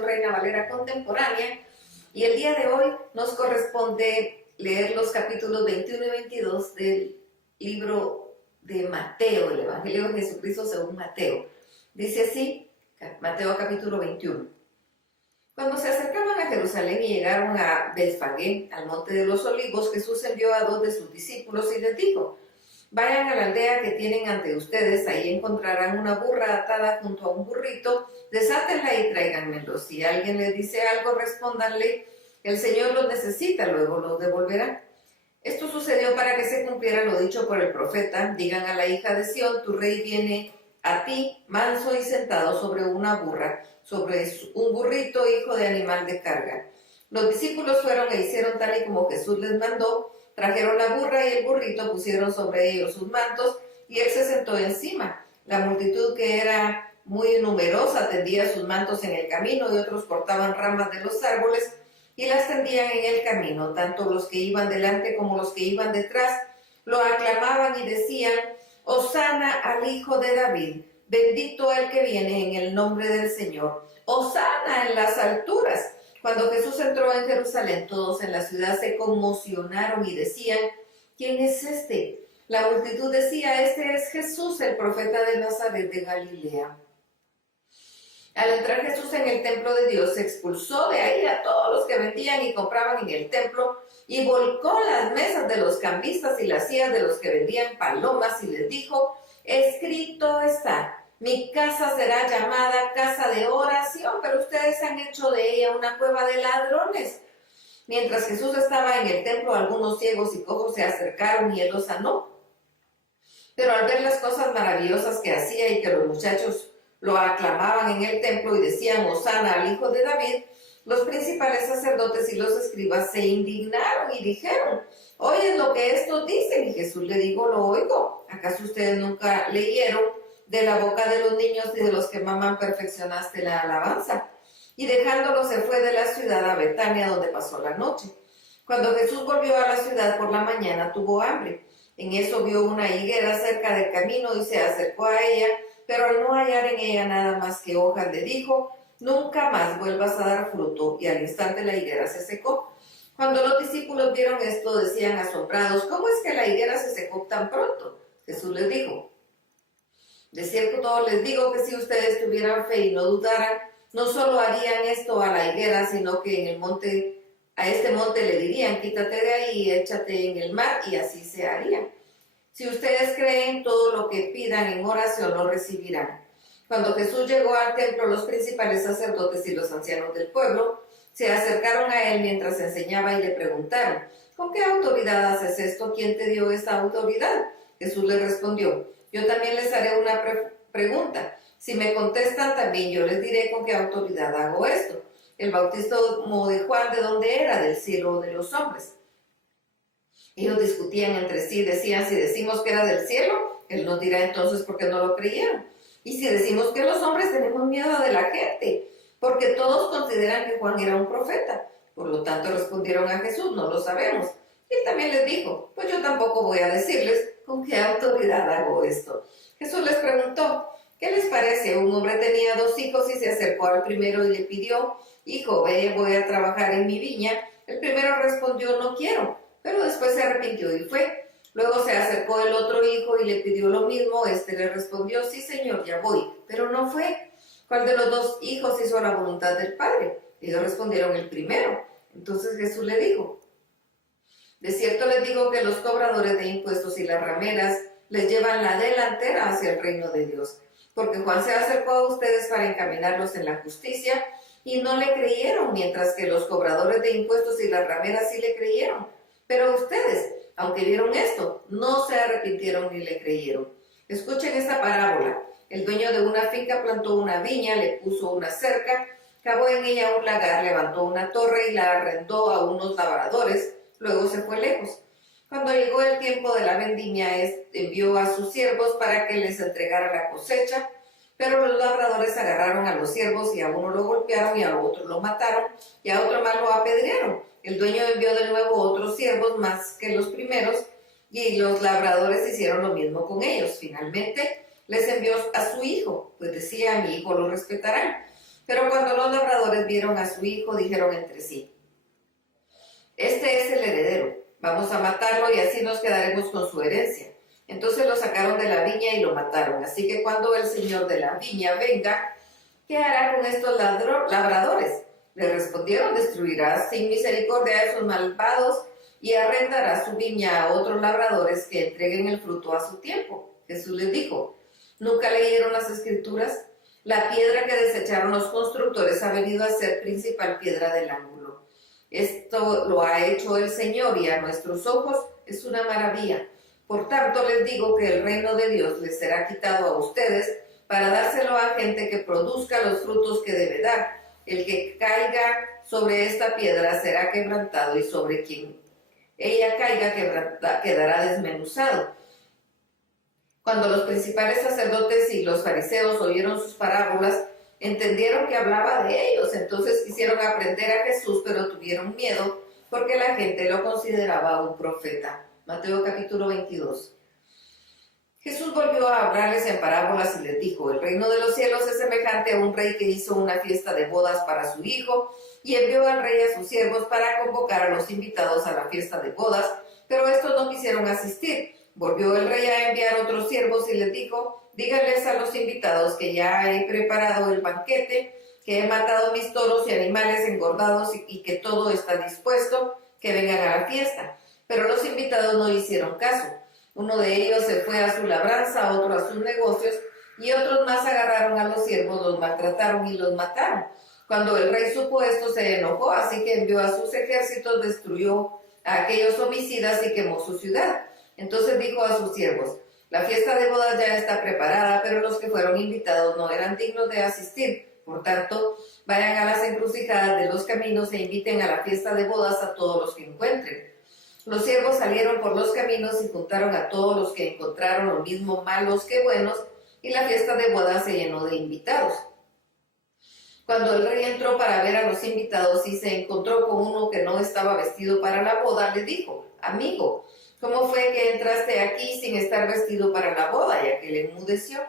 versión Reina Valera contemporánea, y el día de hoy nos corresponde leer los capítulos 21 y 22 del libro de Mateo, el Evangelio de Jesucristo según Mateo. Dice así, Mateo capítulo 21. Cuando se acercaban a Jerusalén y llegaron a Betfagé, al monte de los olivos, Jesús envió a 2 de sus discípulos y les dijo: vayan a la aldea que tienen ante ustedes, ahí encontrarán una burra atada junto a un burrito, desátenla y tráiganmelo. Si alguien les dice algo, respóndanle: el Señor los necesita, luego los devolverá. Esto sucedió para que se cumpliera lo dicho por el profeta: digan a la hija de Sión, tu rey viene a ti, manso y sentado sobre una burra, sobre un burrito, hijo de animal de carga. Los discípulos fueron e hicieron tal y como Jesús les mandó. Trajeron la burra y el burrito, pusieron sobre ellos sus mantos, y él se sentó encima. La multitud, que era muy numerosa, tendía sus mantos en el camino, y otros cortaban ramas de los árboles y las tendían en el camino. Tanto los que iban delante como los que iban detrás lo aclamaban y decían: Hosana al Hijo de David, bendito el que viene en el nombre del Señor, Hosana en las alturas. Cuando Jesús entró en Jerusalén, todos en la ciudad se conmocionaron y decían: ¿quién es este? La multitud decía: este es Jesús, el profeta de Nazaret de Galilea. Al entrar Jesús en el templo de Dios, se expulsó de ahí a todos los que vendían y compraban en el templo, y volcó las mesas de los cambistas y las sillas de los que vendían palomas, y les dijo: escrito está, mi casa será llamada casa de oración, pero ustedes han hecho de ella una cueva de ladrones. Mientras Jesús estaba en el templo, algunos ciegos y cojos se acercaron y él los sanó. Pero al ver las cosas maravillosas que hacía y que los muchachos lo aclamaban en el templo y decían: Hosana al Hijo de David, los principales sacerdotes y los escribas se indignaron y dijeron: ¿oyes lo que estos dicen? Y Jesús le dijo: lo oigo. ¿Acaso ustedes nunca leyeron: de la boca de los niños y de los que maman perfeccionaste la alabanza? Y dejándolo se fue de la ciudad a Betania, donde pasó la noche. Cuando Jesús volvió a la ciudad por la mañana, tuvo hambre. En eso vio una higuera cerca del camino y se acercó a ella, pero al no hallar en ella nada más que hojas, le dijo: nunca más vuelvas a dar fruto. Y al instante la higuera se secó. Cuando los discípulos vieron esto, decían asombrados: ¿cómo es que la higuera se secó tan pronto? Jesús les dijo: de cierto les digo que si ustedes tuvieran fe y no dudaran, no solo harían esto a la higuera, sino que a este monte le dirían: quítate de ahí y échate en el mar, y así se haría. Si ustedes creen, todo lo que pidan en oración lo recibirán. Cuando Jesús llegó al templo, los principales sacerdotes y los ancianos del pueblo se acercaron a él mientras enseñaba y le preguntaron: ¿con qué autoridad haces esto? ¿Quién te dio esta autoridad? Jesús les respondió: yo también les haré una pregunta. Si me contestan, también yo les diré con qué autoridad hago esto. ¿El bautismo de Juan de dónde era? ¿Del cielo o de los hombres? Ellos discutían entre sí, decían: si decimos que era del cielo, él nos dirá entonces por qué no lo creyeron. Y si decimos que los hombres, tenemos miedo de la gente, porque todos consideran que Juan era un profeta. Por lo tanto respondieron a Jesús: no lo sabemos. Y él también les dijo: pues yo tampoco voy a decirles con qué autoridad hago esto. Jesús les preguntó: ¿qué les parece? Un hombre tenía 2 hijos y se acercó al primero y le pidió: hijo, ve, voy a trabajar en mi viña. El primero respondió: no quiero, pero después se arrepintió y fue. Luego se acercó el otro hijo y le pidió lo mismo. Este le respondió: sí, señor, ya voy, pero no fue. ¿Cuál de los 2 hijos hizo la voluntad del padre? Ellos respondieron: el primero. Entonces Jesús le dijo: de cierto les digo que los cobradores de impuestos y las rameras les llevan la delantera hacia el reino de Dios. Porque Juan se acercó a ustedes para encaminarlos en la justicia y no le creyeron, mientras que los cobradores de impuestos y las rameras sí le creyeron. Pero ustedes, aunque vieron esto, no se arrepintieron ni le creyeron. Escuchen esta parábola. El dueño de una finca plantó una viña, le puso una cerca, cavó en ella un lagar, levantó una torre y la arrendó a unos labradores. Luego se fue lejos. Cuando llegó el tiempo de la vendimia, envió a sus siervos para que les entregara la cosecha, pero los labradores agarraron a los siervos y a uno lo golpearon y a otro lo mataron y a otro más lo apedrearon. El dueño envió de nuevo otros siervos más que los primeros y los labradores hicieron lo mismo con ellos. Finalmente les envió a su hijo, pues decía: mi hijo lo respetarán. Pero cuando los labradores vieron a su hijo, dijeron entre sí: este es el heredero, vamos a matarlo y así nos quedaremos con su herencia. Entonces lo sacaron de la viña y lo mataron. Así que cuando el señor de la viña venga, ¿qué hará con estos labradores? Le respondieron: destruirá sin misericordia a esos malvados y arrendará su viña a otros labradores que entreguen el fruto a su tiempo. Jesús les dijo: ¿nunca leyeron las Escrituras? La piedra que desecharon los constructores ha venido a ser principal piedra del ángulo. Esto lo ha hecho el Señor y a nuestros ojos es una maravilla. Por tanto les digo que el reino de Dios les será quitado a ustedes para dárselo a gente que produzca los frutos que debe dar. El que caiga sobre esta piedra será quebrantado y sobre quien ella caiga quedará desmenuzado. Cuando los principales sacerdotes y los fariseos oyeron sus parábolas, entendieron que hablaba de ellos. Entonces quisieron aprender a Jesús, pero tuvieron miedo porque la gente lo consideraba un profeta. Mateo capítulo 22. Jesús volvió a hablarles en parábolas y les dijo: el reino de los cielos es semejante a un rey que hizo una fiesta de bodas para su hijo y envió al rey a sus siervos para convocar a los invitados a la fiesta de bodas, pero estos no quisieron asistir. Volvió el rey a enviar otros siervos y les dijo: díganles a los invitados que ya he preparado el banquete, que he matado mis toros y animales engordados y que todo está dispuesto, que vengan a la fiesta. Pero los invitados no hicieron caso. Uno de ellos se fue a su labranza, otro a sus negocios, y otros más agarraron a los siervos, los maltrataron y los mataron. Cuando el rey supo esto, se enojó, así que envió a sus ejércitos, destruyó a aquellos homicidas y quemó su ciudad. Entonces dijo a sus siervos: la fiesta de bodas ya está preparada, pero los que fueron invitados no eran dignos de asistir. Por tanto, vayan a las encrucijadas de los caminos e inviten a la fiesta de bodas a todos los que encuentren. Los siervos salieron por los caminos y juntaron a todos los que encontraron, lo mismo malos que buenos, y la fiesta de bodas se llenó de invitados. Cuando el rey entró para ver a los invitados y se encontró con uno que no estaba vestido para la boda, le dijo: amigo, ¿cómo fue que entraste aquí sin estar vestido para la boda? Y aquel enmudeció.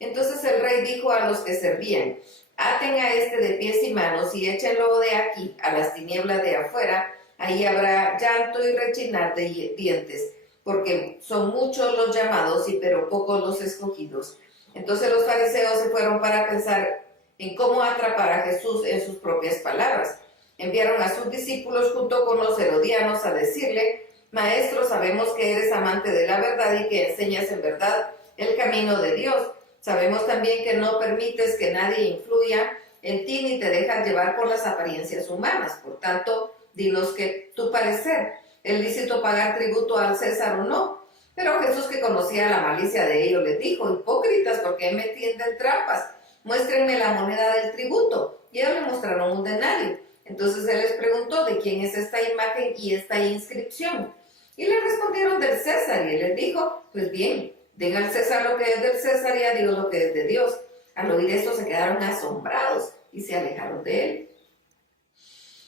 Entonces el rey dijo a los que servían: aten a este de pies y manos y échenlo de aquí a las tinieblas de afuera. Ahí habrá llanto y rechinar de dientes, porque son muchos los llamados pero pocos los escogidos. Entonces los fariseos se fueron para pensar en cómo atrapar a Jesús en sus propias palabras. Enviaron a sus discípulos junto con los herodianos a decirle: Maestro, sabemos que eres amante de la verdad y que enseñas en verdad el camino de Dios. Sabemos también que no permites que nadie influya en ti ni te dejas llevar por las apariencias humanas. Por tanto, dinos que tu parecer, ¿es lícito pagar tributo al César o no? Pero Jesús, que conocía la malicia de ellos, les dijo: hipócritas, ¿por qué me tienden trampas? Muéstrenme la moneda del tributo. Y ellos le mostraron un denario. Entonces él les preguntó: ¿de quién es esta imagen y esta inscripción? Y le respondieron: del César. Y él les dijo: pues bien, den al César lo que es del César y a Dios lo que es de Dios. Al oír esto se quedaron asombrados y se alejaron de él.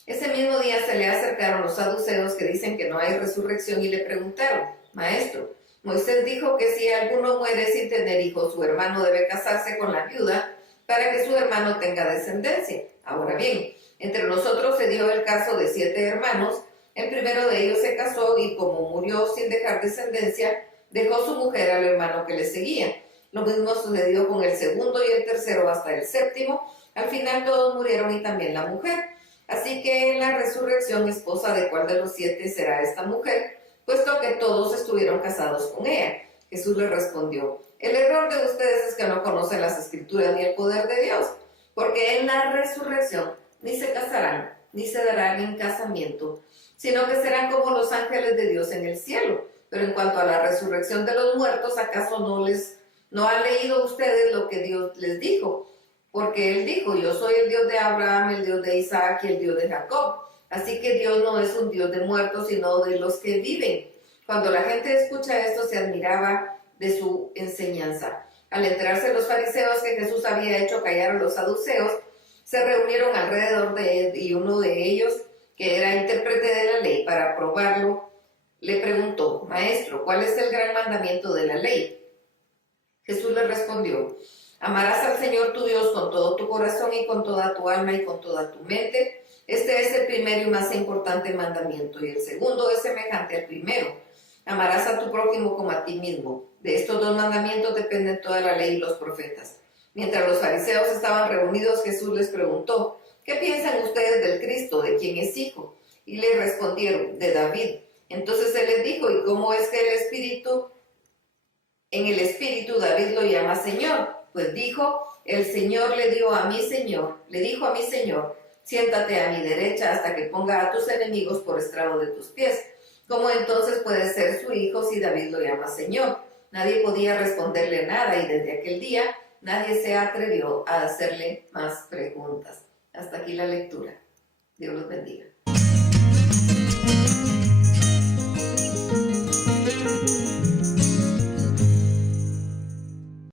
Ese mismo día se le acercaron los saduceos que dicen que no hay resurrección y le preguntaron: Maestro, Moisés dijo que si alguno muere sin tener hijos, su hermano debe casarse con la viuda para que su hermano tenga descendencia. Ahora bien, entre nosotros se dio el caso de 7 hermanos. El primero de ellos se casó y como murió sin dejar descendencia, dejó su mujer al hermano que le seguía. Lo mismo sucedió con el segundo y el tercero hasta el séptimo. Al final todos murieron y también la mujer. Así que en la resurrección, esposa de cuál de los 7 será esta mujer, puesto que todos estuvieron casados con ella. Jesús le respondió: el error de ustedes es que no conocen las Escrituras ni el poder de Dios, porque en la resurrección ni se casarán, ni se darán en casamiento, sino que serán como los ángeles de Dios en el cielo. Pero en cuanto a la resurrección de los muertos, ¿acaso no han leído ustedes lo que Dios les dijo? Porque Él dijo: yo soy el Dios de Abraham, el Dios de Isaac y el Dios de Jacob. Así que Dios no es un Dios de muertos, sino de los que viven. Cuando la gente escucha esto, se admiraba de su enseñanza. Al enterarse los fariseos que Jesús había hecho callar a los saduceos, se reunieron alrededor de él, y uno de ellos, que era intérprete de la ley, para probarlo, le preguntó: Maestro, ¿cuál es el gran mandamiento de la ley? Jesús le respondió: Amarás al Señor tu Dios con todo tu corazón y con toda tu alma y con toda tu mente. Este es el primero y más importante mandamiento, y el segundo es semejante al primero. Amarás a tu prójimo como a ti mismo. De estos dos mandamientos dependen toda la ley y los profetas. Mientras los fariseos estaban reunidos, Jesús les preguntó: ¿qué piensan ustedes del Cristo? ¿De quién es hijo? Y le respondieron: de David. Entonces él les dijo: ¿y cómo es que en el Espíritu David lo llama Señor? Pues dijo: el Señor le dijo a mi Señor, siéntate a mi derecha hasta que ponga a tus enemigos por estrado de tus pies. ¿Cómo entonces puede ser su hijo si David lo llama Señor? Nadie podía responderle nada, y desde aquel día nadie se atrevió a hacerle más preguntas. Hasta aquí la lectura. Dios los bendiga.